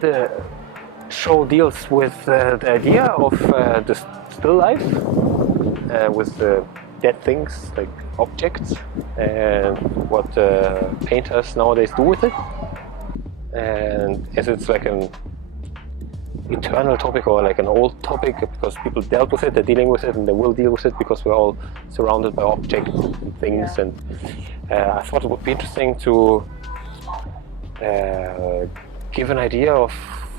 The show deals with the idea of the still life, with dead things like objects, and what painters nowadays do with it. And as it's like an eternal topic or like an old topic, because people dealt with it, they're dealing with it, and they will deal with it because we're all surrounded by objects and things. And I thought it would be interesting to give an idea of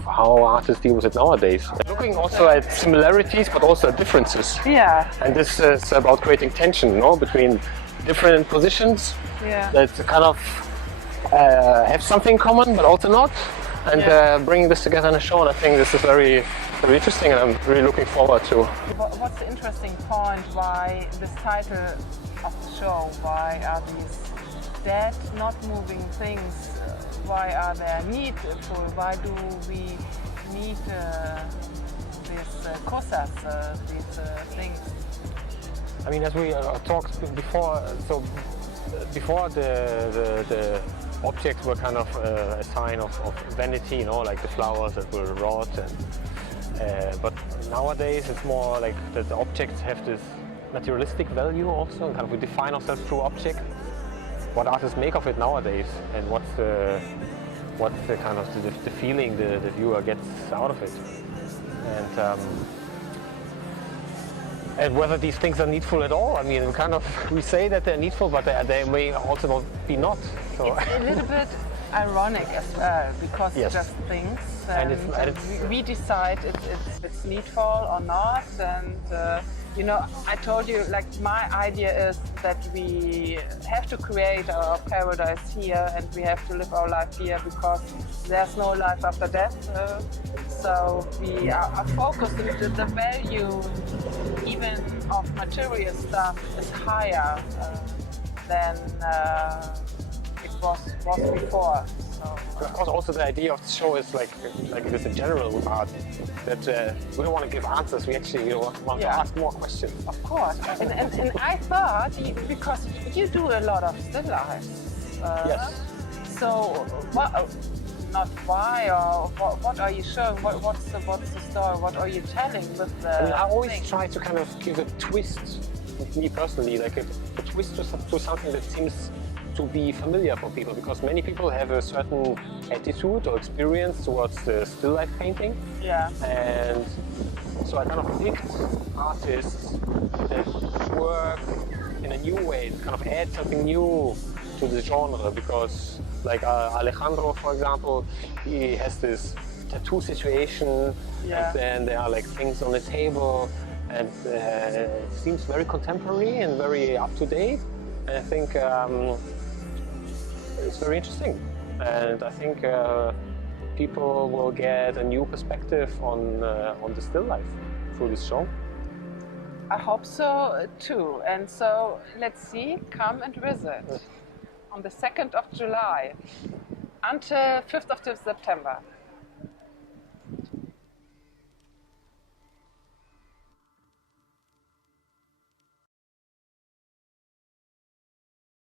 how artists deal with it nowadays. Looking also at similarities but also at differences. Yeah. And this is about creating tension, no, between different positions that kind of have something common but also not. And bringing this together in a show, and I think this is very, very interesting, and I'm really looking forward to. What's the interesting point? Why this title of the show? Why are these dead, not moving things? Why are they needful? Why do we need these cosas, these things? I mean, as we talked before, so before the objects were kind of a sign of vanity, you know, like the flowers that were wrought. And, but nowadays it's more like that the objects have this materialistic value also, and kind of we define ourselves through objects. What artists make of it nowadays, and what's the kind of the feeling the viewer gets out of it, and whether these things are needful at all. I mean, we say that they're needful, but they may also not be not. So. It's a little bit ironic as well, because it's just things, and we decide if it's needful or not. And you know, I told you, like, my idea is that we have to create our paradise here, and we have to live our life here because there's no life after death. So we are focusing the value even of material stuff is higher than it was before. So, of course, also the idea of the show is like this in general with art, that we don't want to give answers, we actually want to ask more questions. Of course, and I thought, because you do a lot of still lifes, yes. So not why, or what are you showing? What's the story? What are you telling with the? I mean, I always try to kind of give a twist, me personally, like a twist to something that seems to be familiar for people, because many people have a certain attitude or experience towards the still life painting. Yeah. And so I kind of picked artists that work in a new way, kind of add something new to the genre, because like Alejandro, for example, he has this tattoo situation, and then there are like things on the table, and it seems very contemporary and very up to date. And I think it's very interesting, and I think people will get a new perspective on the still life through this show. I hope so too. And so let's see, come and visit on the 2nd of July until 5th of September.